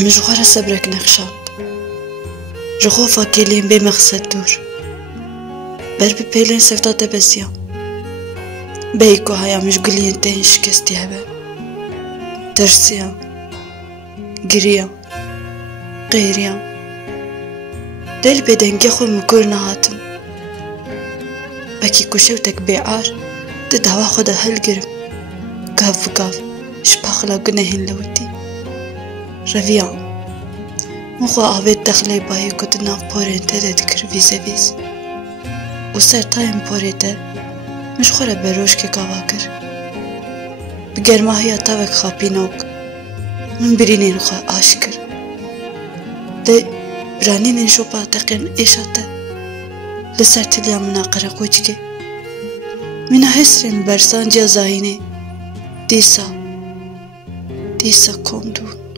مجغورة صبرك نخشاند جخوفا كلين بمقصد دور بر بپیلن سفتات بسیام بیکو هایا مشغولین تین شکستی هبه ترسیام گریام غیریام دل بدنگی خو مکور نهاتم وکی کشوتک بیعار ده دوا خود هل گرم گاف گاف شباخلا گنهین لوتی رویام مخوا آوید دخلی بایی کد ناف پورین تده دکر ویزه ویز و سر تایم پوری ده مش خوره بروش که گاوا کر بگرماهی تاوک خاپی نوک من برینین خواه آشکر ده برانین شوپا تقین ایشاته لسر تلیا منا قرقوچ که منا حسرین برسان جا زاینه دیسا کندون